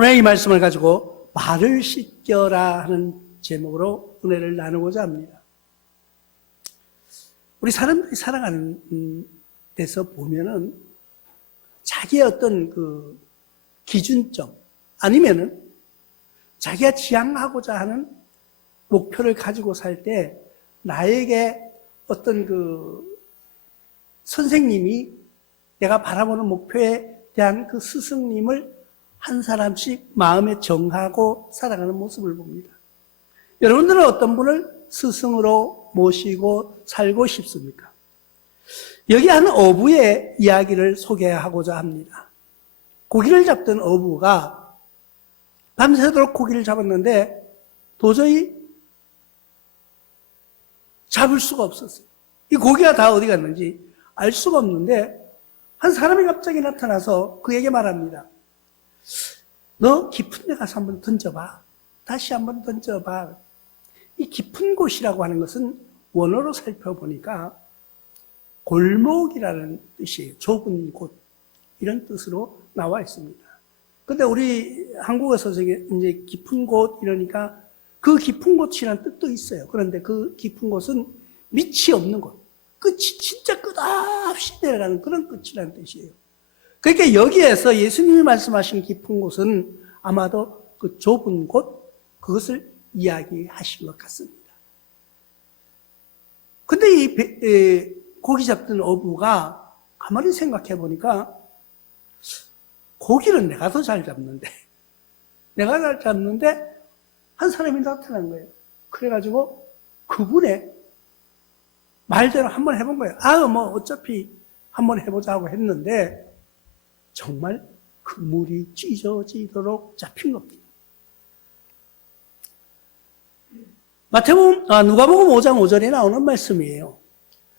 오늘 이 말씀을 가지고 발을 씻겨라 하는 제목으로 은혜를 나누고자 합니다. 우리 사람들이 살아가는 데서 보면은 자기의 어떤 그 기준점 아니면은 자기가 지향하고자 하는 목표를 가지고 살 때 나에게 어떤 그 선생님이 내가 바라보는 목표에 대한 그 스승님을 한 사람씩 마음에 정하고 살아가는 모습을 봅니다. 여러분들은 어떤 분을 스승으로 모시고 살고 싶습니까? 여기 한 어부의 이야기를 소개하고자 합니다. 고기를 잡던 어부가 밤새도록 고기를 잡았는데 도저히 잡을 수가 없었어요. 이 고기가 다 어디 갔는지 알 수가 없는데 한 사람이 갑자기 나타나서 그에게 말합니다. 너 깊은 데 가서 한번 던져봐. 다시 한번 던져봐. 이 깊은 곳이라고 하는 것은 원어로 살펴보니까 골목이라는 뜻이에요. 좁은 곳. 이런 뜻으로 나와 있습니다. 근데 우리 한국어에서 이제 깊은 곳 이러니까 그 깊은 곳이라는 뜻도 있어요. 그런데 그 깊은 곳은 밑이 없는 곳. 끝이 진짜 끝없이 내려가는 그런 끝이라는 뜻이에요. 그러니까 여기에서 예수님이 말씀하신 깊은 곳은 아마도 그 좁은 곳, 그것을 이야기하신 것 같습니다. 근데 이 고기 잡던 어부가 가만히 생각해 보니까 고기는 내가 더 잘 잡는데, 내가 잘 잡는데 한 사람이 나타난 거예요. 그래가지고 그분의 말대로 한번 해본 거예요. 어차피 한번 해보자고 했는데 정말 그물이 찢어지도록 잡힌 겁니다. 누가복음 5장 5절에 나오는 말씀이에요.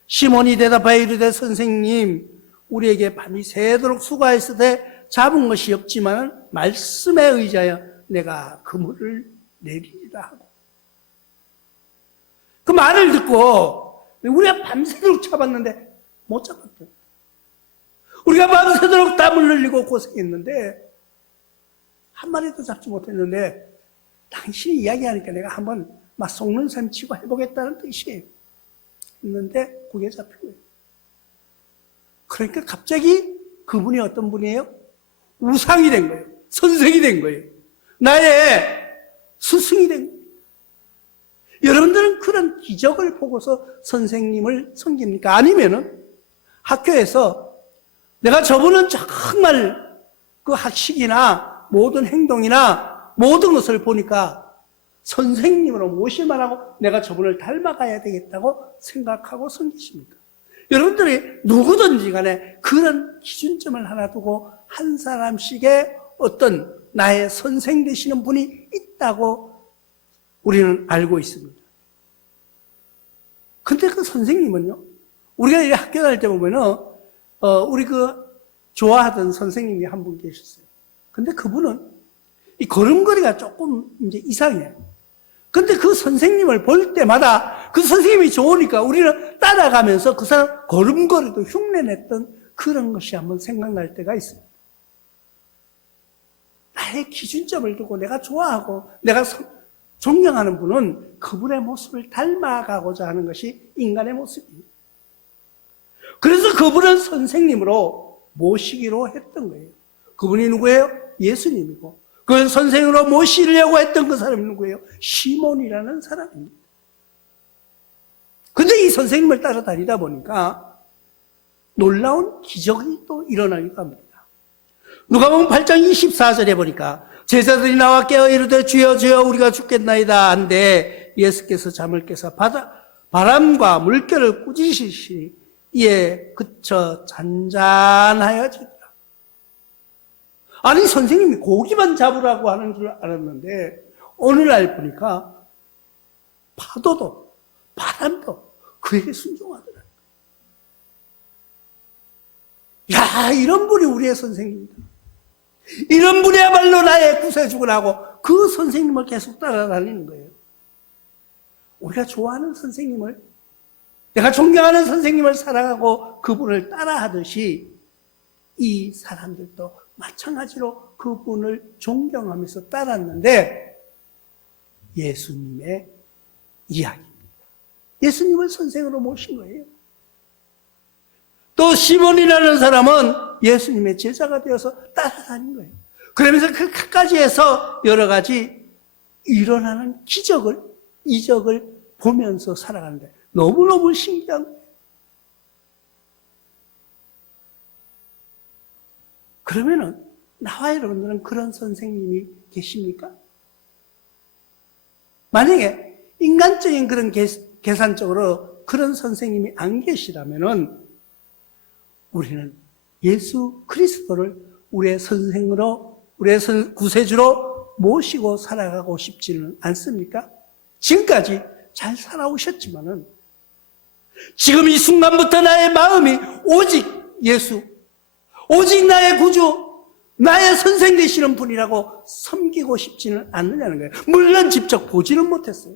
시몬이 대답하여 이르되 선생님 우리에게 밤이 새도록 수고하였으되 잡은 것이 없지만 말씀에 의지하여 내가 그물을 내리리라 하고 그 말을 듣고 우리가 밤새도록 잡았는데 못 잡았죠. 우리가 밤새도록 땀을 흘리고 고생했는데 한 마리도 잡지 못했는데 당신이 이야기하니까 내가 한번 막 속는 셈 치고 해보겠다는 뜻이에요. 했는데 그게 잡힌 거예요. 그러니까 갑자기 그분이 어떤 분이에요? 우상이 된 거예요. 선생이 된 거예요. 나의 스승이 된 거예요. 여러분들은 그런 기적을 보고서 선생님을 섬깁니까? 아니면은 학교에서 내가 저분은 정말 그 학식이나 모든 행동이나 모든 것을 보니까 선생님으로 모실만 하고 내가 저분을 닮아가야 되겠다고 생각하고 섬기십니까? 여러분들이 누구든지 간에 그런 기준점을 하나 두고 한 사람씩의 어떤 나의 선생 되시는 분이 있다고 우리는 알고 있습니다. 근데 그 선생님은요, 우리가 학교 다닐 때 보면은, 우리 좋아하던 선생님이 한 분 계셨어요. 근데 그분은 이 걸음걸이가 조금 이제 이상해요. 근데 그 선생님을 볼 때마다 그 선생님이 좋으니까 우리는 따라가면서 그 사람 걸음걸이도 흉내냈던 그런 것이 한번 생각날 때가 있어요. 나의 기준점을 두고 내가 좋아하고 내가 존경하는 분은 그분의 모습을 닮아가고자 하는 것이 인간의 모습이에요. 그래서 그분은 선생님으로 모시기로 했던 거예요. 그분이 누구예요? 예수님이고 그 선생으로 모시려고 했던 그 사람이 누구예요? 시몬이라는 사람입니다. 근데 이 선생님을 따라다니다 보니까 놀라운 기적이 또 일어나기도 합니다. 누가복음 8장 24절에 보니까 제자들이 나와 깨어 이르되 주여 주여 우리가 죽겠나이다 한데 예수께서 잠을 깨서 바람과 물결을 꾸짖으시니 이에 그쳐 잔잔하여지더라. 아니 선생님이 고기만 잡으라고 하는 줄 알았는데 오늘날 보니까 파도도 바람도 그에게 순종하더라. 야, 이런 분이 우리의 선생님이다. 이런 분이야말로 나의 구세주구나고 그 선생님을 계속 따라다니는 거예요. 우리가 좋아하는 선생님을, 내가 존경하는 선생님을 사랑하고 그분을 따라하듯이 이 사람들도 마찬가지로 그분을 존경하면서 따랐는데 예수님의 이야기입니다. 예수님을 선생으로 모신 거예요. 또 시몬이라는 사람은 예수님의 제자가 되어서 따라다닌 거예요. 그러면서 그 끝까지 해서 여러 가지 일어나는 기적을, 이적을 보면서 살아가는데 너무너무 신기한 거예요. 그러면은 나와 여러분들은 그런 선생님이 계십니까? 만약에 인간적인 그런 계산적으로 그런 선생님이 안 계시라면은 우리는 예수 그리스도를 우리의 선생으로, 우리의 구세주로 모시고 살아가고 싶지는 않습니까? 지금까지 잘 살아오셨지만은 지금 이 순간부터 나의 마음이 오직 예수, 오직 나의 구주, 나의 선생 되시는 분이라고 섬기고 싶지는 않느냐는 거예요. 물론 직접 보지는 못했어요.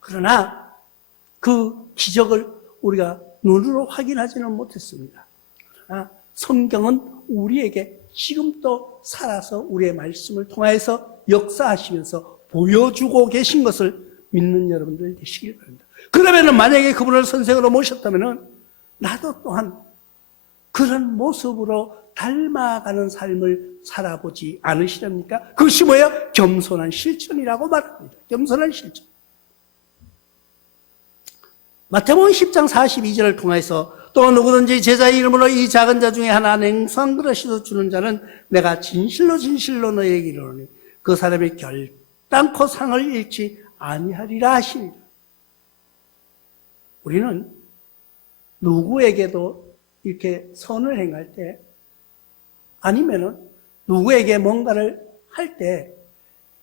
그러나 그 기적을 우리가 눈으로 확인하지는 못했습니다. 그러나 성경은 우리에게 지금도 살아서 우리의 말씀을 통하여서 역사하시면서 보여주고 계신 것을 믿는 여러분들 되시길 바랍니다. 그러면 만약에 그분을 선생으로 모셨다면 나도 또한 그런 모습으로 닮아가는 삶을 살아보지 않으시렵니까? 그것이 뭐예요? 겸손한 실천이라고 말합니다. 겸손한 실천. 마태복음 10장 42절을 통해서 또 누구든지 제자의 이름으로 이 작은 자 중에 하나 냉수 한 그릇이라도 주는 자는 내가 진실로 진실로 너에게 이르노니 그 사람이 결단코 상을 잃지 아니하리라 하시니라. 우리는 누구에게도 이렇게 선을 행할 때 아니면은 누구에게 뭔가를 할 때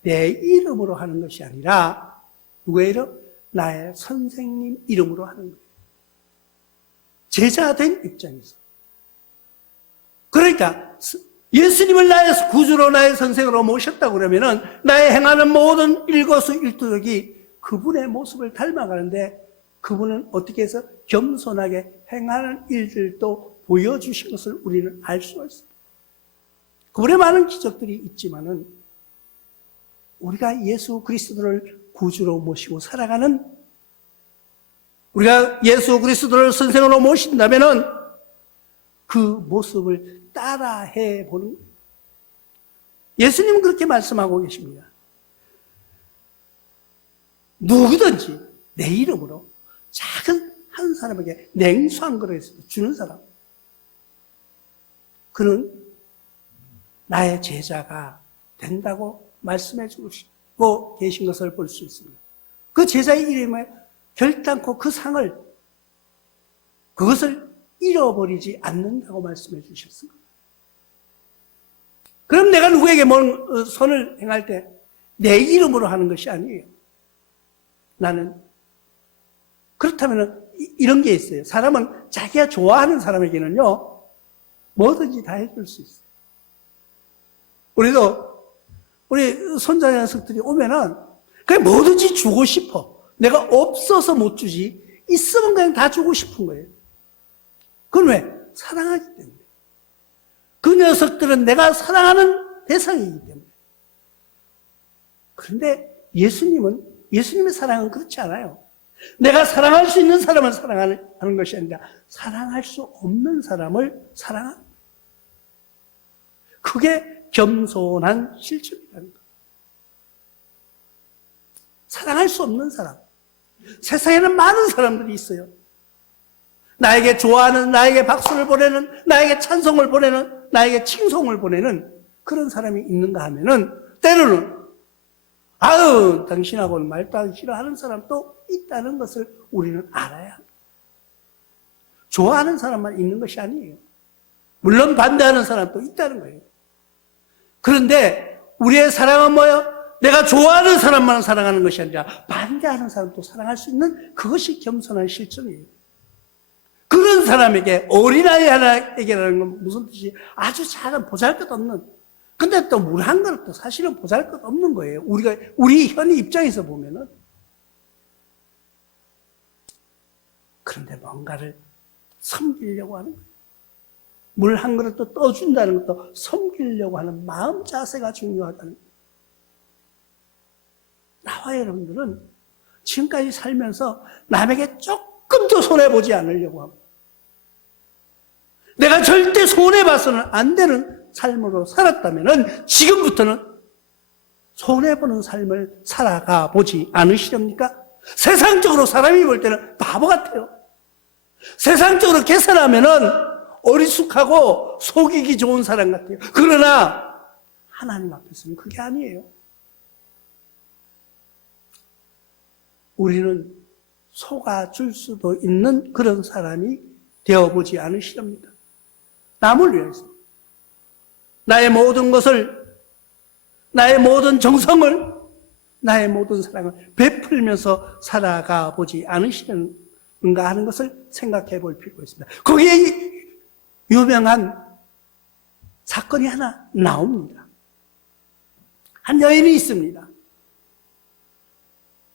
내 이름으로 하는 것이 아니라 누구의 이름? 나의 선생님 이름으로 하는 거예요. 제자된 입장에서. 그러니까 예수님을 나의 구주로 나의 선생으로 모셨다고 그러면은 나의 행하는 모든 일거수일투족이 그분의 모습을 닮아가는데 그분은 어떻게 해서 겸손하게 행하는 일들도 보여주신 것을 우리는 알 수가 있습니다. 그분의 많은 기적들이 있지만은 우리가 예수 그리스도를 구주로 모시고 살아가는, 우리가 예수 그리스도를 선생으로 모신다면은 그 모습을 따라해 보는 거예요. 예수님은 그렇게 말씀하고 계십니다. 누구든지 내 이름으로 작은 한 사람에게 냉수 한 그릇을 주는 사람, 그는 나의 제자가 된다고 말씀해 주시고 계신 것을 볼 수 있습니다. 그 제자의 이름에 결단코 그 상을, 그것을 잃어버리지 않는다고 말씀해 주셨습니다. 그럼 내가 누구에게 뭔 선을 행할 때 내 이름으로 하는 것이 아니에요. 나는 그렇다면 이런 게 있어요. 사람은 자기가 좋아하는 사람에게는요 뭐든지 다 해줄 수 있어요. 우리 손자 녀석들이 오면은 그냥 뭐든지 주고 싶어. 내가 없어서 못 주지 있으면 그냥 다 주고 싶은 거예요. 그건 왜? 사랑하기 때문에. 그 녀석들은 내가 사랑하는 대상이기 때문에. 그런데 예수님의 사랑은 그렇지 않아요. 내가 사랑할 수 있는 사람을 사랑하는 것이 아니라 사랑할 수 없는 사람을 사랑하는 거예요. 그게 겸손한 실천이라는 거예요. 사랑할 수 없는 사람. 세상에는 많은 사람들이 있어요. 나에게 좋아하는, 나에게 박수를 보내는, 나에게 찬송을 보내는, 나에게 칭송을 보내는 그런 사람이 있는가 하면은 때로는 아유 당신하고는 말도 하기 싫어하는 사람도 있다는 것을 우리는 알아야 합니다. 좋아하는 사람만 있는 것이 아니에요. 물론 반대하는 사람도 있다는 거예요. 그런데 우리의 사랑은 뭐예요? 내가 좋아하는 사람만 사랑하는 것이 아니라 반대하는 사람도 사랑할 수 있는 그것이 겸손한 실천이에요. 그런 사람에게, 어린아이 하나에게라는 건 무슨 뜻이? 아주 작은 보잘것없는, 근데 또 물 한 그릇도 사실은 보잘것없는 거예요. 우리 현의 입장에서 보면은. 그런데 뭔가를 섬기려고 하는 거예요. 물 한 그릇도 떠준다는 것도 섬기려고 하는 마음 자세가 중요하다는 거예요. 나와 여러분들은 지금까지 살면서 남에게 조금도 손해보지 않으려고 하고 내가 절대 손해봐서는 안 되는 삶으로 살았다면 지금부터는 손해보는 삶을 살아가 보지 않으시렵니까? 세상적으로 사람이 볼 때는 바보 같아요. 세상적으로 계산하면은 어리숙하고 속이기 좋은 사람 같아요. 그러나 하나님 앞에서는 그게 아니에요. 우리는 속아줄 수도 있는 그런 사람이 되어보지 않으시렵니까? 남을 위해서 나의 모든 것을, 나의 모든 정성을, 나의 모든 사랑을 베풀면서 살아가 보지 않으시는가 하는 것을 생각해 볼 필요가 있습니다. 거기에 유명한 사건이 하나 나옵니다. 한 여인이 있습니다.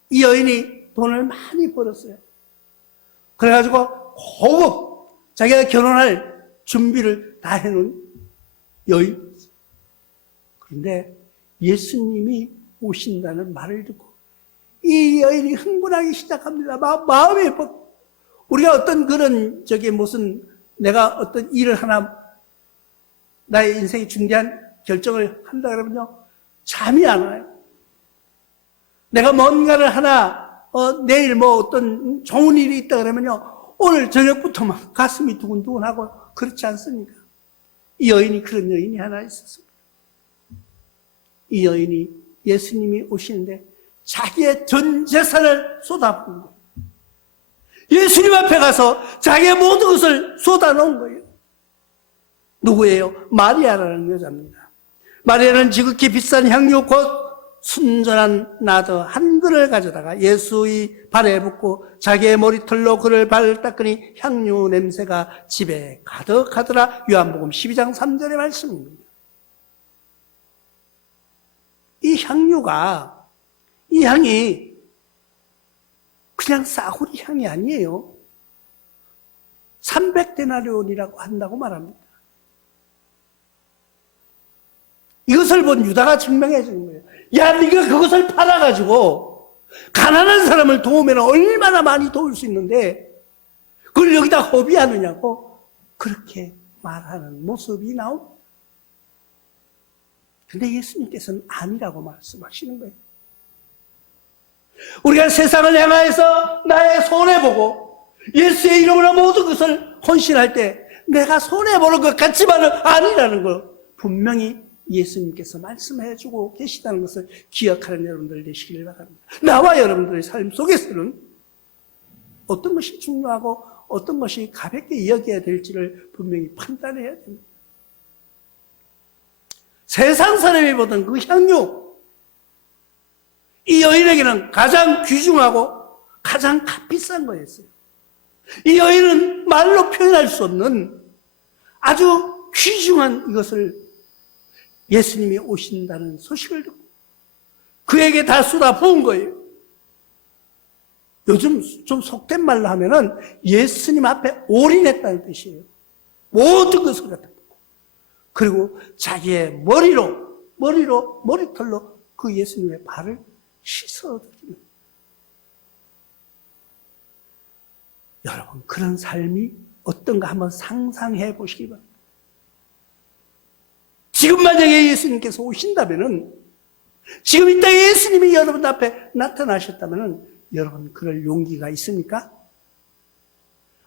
이 여인이 돈을 많이 벌었어요. 그래가지고 호흡 자기가 결혼할 준비를 다 해놓은 여인. 그런데 예수님이 오신다는 말을 듣고 이 여인이 흥분하기 시작합니다. 마음이 우리가 어떤 그런 무슨 내가 어떤 일을 하나 나의 인생의 중대한 결정을 한다 그러면요 잠이 안 와요. 내가 뭔가를 하나 내일 어떤 좋은 일이 있다 그러면요 오늘 저녁부터 막 가슴이 두근두근하고 그렇지 않습니까? 이 여인이 그런 여인이 하나 있었습니다. 이 여인이 예수님이 오시는데 자기의 전 재산을 쏟아부은 거예요. 예수님 앞에 가서 자기의 모든 것을 쏟아놓은 거예요. 누구예요? 마리아라는 여자입니다. 마리아는 지극히 비싼 향유 곧 순전한 나더 한 그릇을 가져다가 예수의 발에 붓고 자기의 머리털로 그를 발을 닦으니 향유 냄새가 집에 가득하더라. 요한복음 12장 3절의 말씀입니다. 이 향이 그냥 싸구리 향이 아니에요. 300데나리온이라고 한다고 말합니다. 이것을 본 유다가 증명해 주는 거예요. 야, 네가 그것을 팔아가지고 가난한 사람을 도우면 얼마나 많이 도울 수 있는데 그걸 여기다 허비하느냐고 그렇게 말하는 모습이 나옵니다. 근데 예수님께서는 아니라고 말씀하시는 거예요. 우리가 세상을 향하여서 나의 손해보고 예수의 이름으로 모든 것을 헌신할 때 내가 손해보는 것 같지만은 아니라는 걸 분명히 예수님께서 말씀해주고 계시다는 것을 기억하는 여러분들 되시길 바랍니다. 나와 여러분들의 삶 속에서는 어떤 것이 중요하고 어떤 것이 가볍게 여겨야 될지를 분명히 판단해야 됩니다. 세상 사람이 보던 그 향유, 이 여인에게는 가장 귀중하고 가장 값비싼 거였어요. 이 여인은 말로 표현할 수 없는 아주 귀중한 이것을 예수님이 오신다는 소식을 듣고 그에게 다 쏟아 부은 거예요. 요즘 좀 속된 말로 하면은 예수님 앞에 올인했다는 뜻이에요. 모든 것을 갖다 붓고 그리고 자기의 머리털로 그 예수님의 발을 씻어드리는. 여러분 그런 삶이 어떤가 한번 상상해 보시기 바랍니다. 지금 만약에 예수님께서 오신다면은 지금 이 땅에 예수님이 여러분 앞에 나타나셨다면은 여러분 그럴 용기가 있습니까?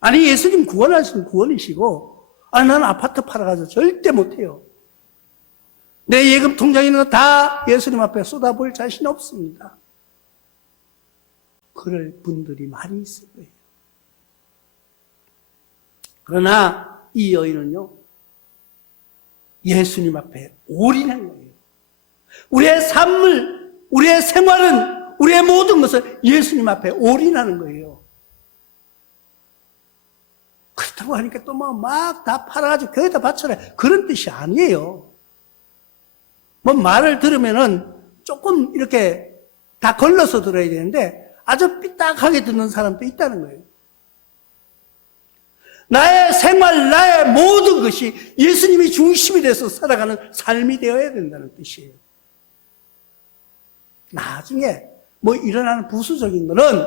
아니 예수님 구원하시는 구원이시고 나는 아파트 팔아가지고 절대 못해요. 내 예금 통장에 있는 거 다 예수님 앞에 쏟아볼 자신 없습니다. 그럴 분들이 많이 있을 거예요. 그러나 이 여인은요 예수님 앞에 올인한 거예요. 우리의 삶을, 우리의 생활은, 우리의 모든 것을 예수님 앞에 올인하는 거예요. 그렇다고 하니까 또 막 다 팔아가지고 교회에다 바쳐라. 그런 뜻이 아니에요. 말을 들으면은 조금 이렇게 다 걸러서 들어야 되는데 아주 삐딱하게 듣는 사람도 있다는 거예요. 나의 생활, 나의 모든 것이 예수님이 중심이 돼서 살아가는 삶이 되어야 된다는 뜻이에요. 나중에 뭐 일어나는 부수적인 거는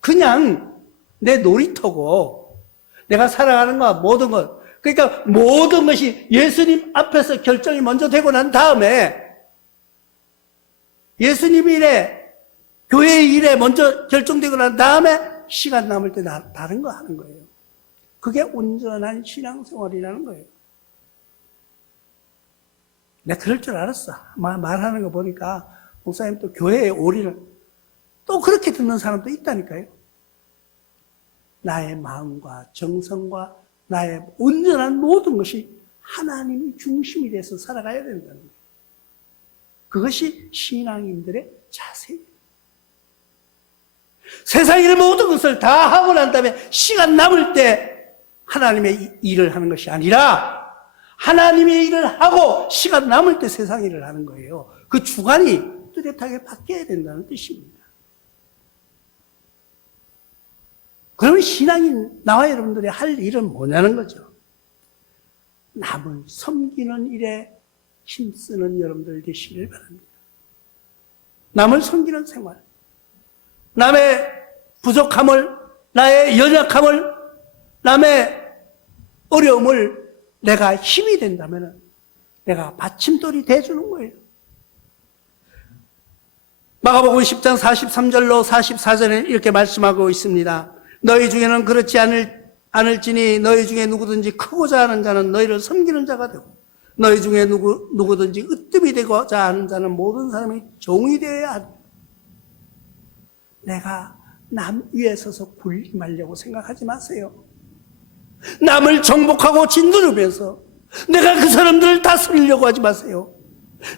그냥 내 놀이터고 내가 살아가는 거 모든 것, 그러니까 모든 것이 예수님 앞에서 결정이 먼저 되고 난 다음에 예수님 일에, 교회 일에 먼저 결정되고 난 다음에 시간 남을 때 다른 거 하는 거예요. 그게 온전한 신앙생활이라는 거예요. 내가 그럴 줄 알았어. 말하는 거 보니까 목사님 또 교회에 오리를 또 그렇게 듣는 사람도 있다니까요. 나의 마음과 정성과 나의 온전한 모든 것이 하나님이 중심이 돼서 살아가야 된다는 거예요. 그것이 신앙인들의 자세예요. 세상의 모든 것을 다 하고 난 다음에 시간 남을 때 하나님의 일을 하는 것이 아니라 하나님의 일을 하고 시간 남을 때 세상 일을 하는 거예요. 그 주관이 뚜렷하게 바뀌어야 된다는 뜻입니다. 그러면 신앙인 나와 여러분들이 할 일은 뭐냐는 거죠. 남을 섬기는 일에 힘쓰는 여러분들 되시길 바랍니다. 남을 섬기는 생활, 남의 부족함을, 나의 연약함을, 남의 어려움을 내가 힘이 된다면 내가 받침돌이 돼주는 거예요. 마가복음 10장 43절로 44절에 이렇게 말씀하고 있습니다. 너희 중에는 그렇지 않을지니 너희 중에 누구든지 크고자 하는 자는 너희를 섬기는 자가 되고 너희 중에 누구든지 으뜸이 되고자 하는 자는 모든 사람이 종이 되어야 한다. 내가 남 위에 서서 군림하려고 생각하지 마세요. 남을 정복하고 짓누르면서 내가 그 사람들을 다스리려고 하지 마세요.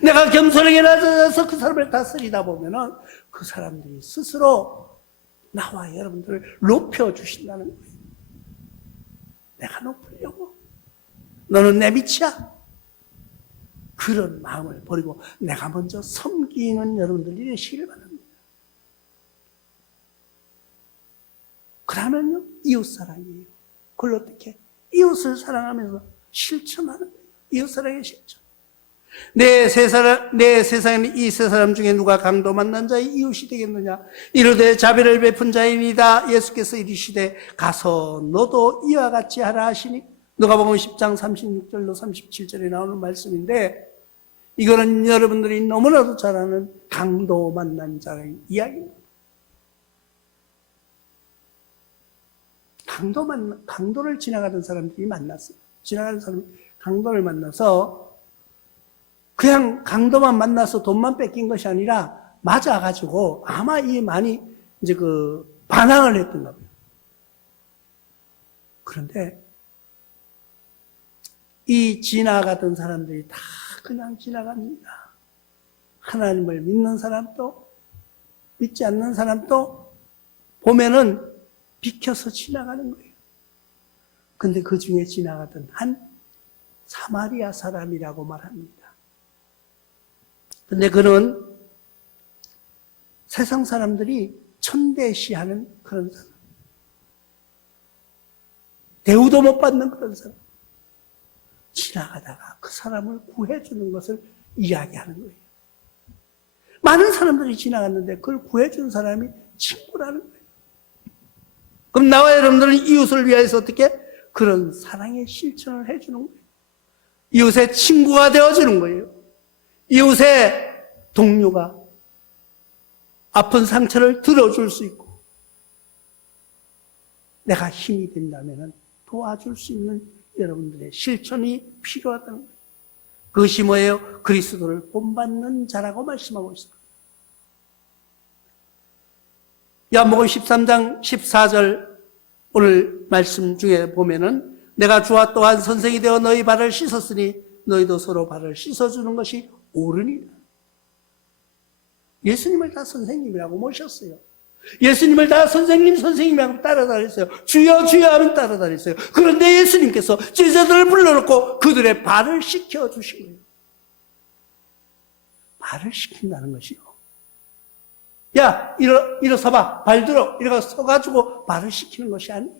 내가 겸손하게 낮아져서 그 사람을 다스리다 보면은 그 사람들이 스스로 나와 여러분들을 높여주신다는 거예요. 내가 높으려고? 너는 내 밑이야? 그런 마음을 버리고 내가 먼저 섬기는 여러분들이 되시길 바랍니다. 그러면요, 이웃사랑이에요. 그걸 어떻게? 이웃을 사랑하면서 실천하는 거예요. 이웃사랑의 실천. 내 세상에 이 세 사람 중에 누가 강도 만난 자의 이웃이 되겠느냐? 이르되 자비를 베푼 자이니이다. 예수께서 이르시되 가서 너도 이와 같이 하라 하시니. 누가복음 10장 36절로 37절에 나오는 말씀인데 이거는 여러분들이 너무나도 잘 아는 강도 만난 자의 이야기입니다. 강도를 지나가던 사람들이 만났어요. 지나가는 사람이 강도를 만나서 그냥 강도만 만나서 돈만 뺏긴 것이 아니라 맞아가지고 아마 이 많이 이제 반항을 했던가 봐요. 그런데 이 지나가던 사람들이 다 그냥 지나갑니다. 하나님을 믿는 사람도 믿지 않는 사람도 보면은 비켜서 지나가는 거예요. 근데 그 중에 지나가던 한 사마리아 사람이라고 말합니다. 근데 그는 세상 사람들이 천대시하는 그런 사람. 대우도 못 받는 그런 사람. 지나가다가 그 사람을 구해주는 것을 이야기하는 거예요. 많은 사람들이 지나갔는데 그걸 구해준 사람이 친구라는 거예요. 그럼 나와 여러분들은 이웃을 위해서 어떻게? 그런 사랑의 실천을 해주는 거예요. 이웃의 친구가 되어주는 거예요. 이웃의 동료가 아픈 상처를 들어줄 수 있고 내가 힘이 된다면 도와줄 수 있는 여러분들의 실천이 필요하다는 거예요. 그것이 뭐예요? 그리스도를 본받는 자라고 말씀하고 있습니다. 요한복음 13장 14절 오늘 말씀 중에 보면은 내가 주와 또한 선생이 되어 너희 발을 씻었으니 너희도 서로 발을 씻어주는 것이 옳으니라. 예수님을 다 선생님이라고 모셨어요. 예수님을 다 선생님이라고 따라다녔어요. 주여 주여 하면 따라다녔어요. 그런데 예수님께서 제자들을 불러놓고 그들의 발을 씻겨주신 거예요. 발을 씻긴다는 것이요. 야, 일어서봐. 발 들어. 이렇게 서가지고 발을 씻기는 것이 아니에요.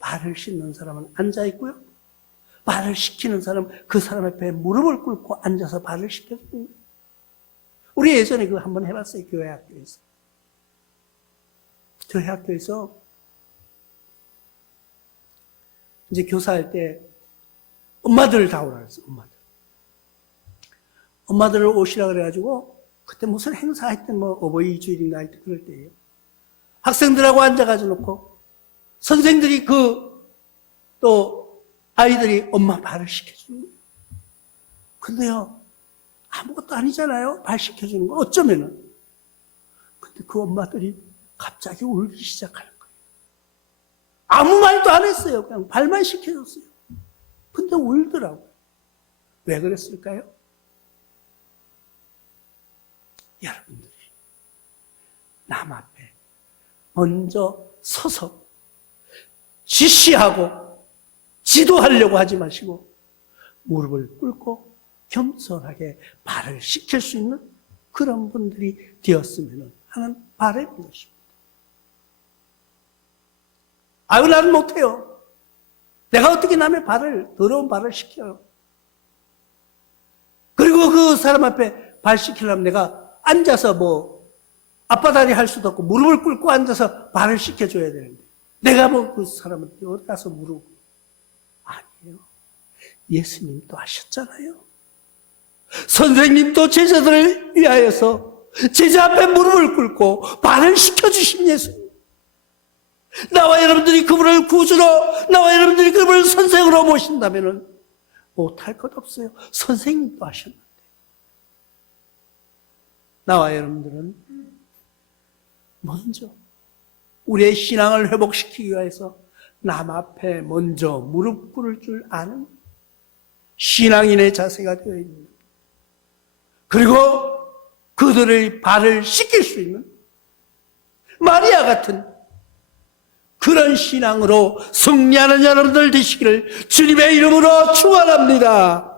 발을 씻는 사람은 앉아 있고요. 발을 씻기는 사람은 그 사람 앞에 무릎을 꿇고 앉아서 발을 씻겨줍니다. 우리 예전에 그거 한번 해봤어요. 교회 학교에서. 저희 학교에서 이제 교사할 때 엄마들 다 오라 그랬어요. 엄마들을 오시라 그래가지고 그때 무슨 행사 하여튼 뭐 어버이 주일인가 하여튼 그럴 때예요. 학생들하고 앉아가지고 놓고 선생들이 또 아이들이 엄마 발을 씻겨주는 거예요. 근데요, 아무것도 아니잖아요. 발 씻겨주는 거 어쩌면은. 근데 그 엄마들이 갑자기 울기 시작하는 거예요. 아무 말도 안 했어요. 그냥 발만 씻겨줬어요. 근데 울더라고요. 왜 그랬을까요? 여러분들이 남 앞에 먼저 서서 지시하고 지도하려고 하지 마시고 무릎을 꿇고 겸손하게 발을 씻길 수 있는 그런 분들이 되었으면 하는 바람인 것입니다. 아유, 나는 못해요. 내가 어떻게 남의 더러운 발을 씻겨요? 그리고 그 사람 앞에 발 씻기려면 내가 앉아서 앞바다리 할 수도 없고 무릎을 꿇고 앉아서 발을 씻겨줘야 되는데 내가 그 사람한테 어디 가서 무릎. 아니에요. 예수님도 하셨잖아요. 선생님도 제자들을 위하여서 제자 앞에 무릎을 꿇고 발을 씻겨주신 예수님. 나와 여러분들이 그분을 구주로, 나와 여러분들이 그분을 선생으로 모신다면 못할 것 없어요. 선생님도 하셨는데. 나와 여러분들은 먼저 우리의 신앙을 회복시키기 위해서 남 앞에 먼저 무릎 꿇을 줄 아는 신앙인의 자세가 되어 있는, 그리고 그들의 발을 씻길 수 있는 마리아 같은 그런 신앙으로 승리하는 여러분들 되시기를 주님의 이름으로 축원합니다.